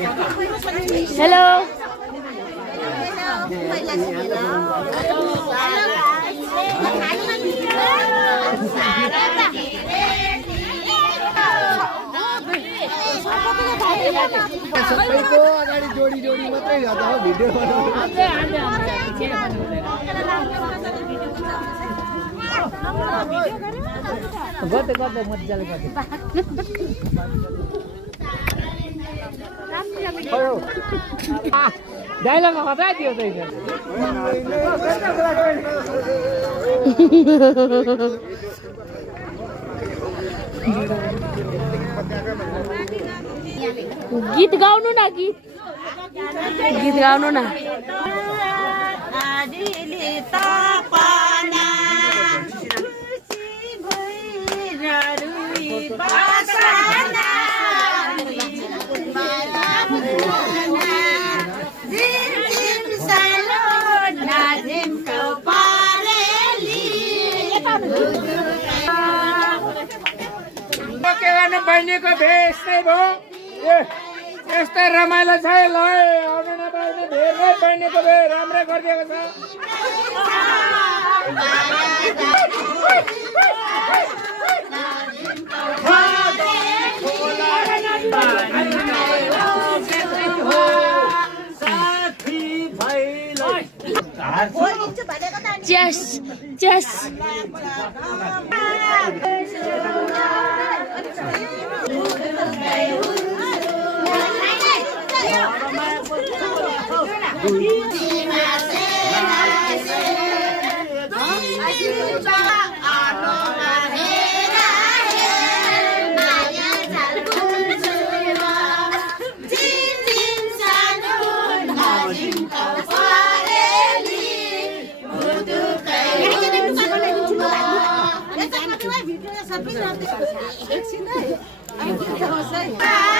Hello सबैको अगाडि जोडी जोडी मात्रै गर्दा हो भिडियो गर्दै गर्दै मजाले गर्दै डाइलग हटाइदियो त गीत गाउनु न गीत गाउनु न बहिनीको भेष नै भयो यस्तै रमाइलो छ ल आउनु नपाउने भेष नै बहिनीको भेष राम्रै गरिदिएको छ Cheers! Cheers! Satu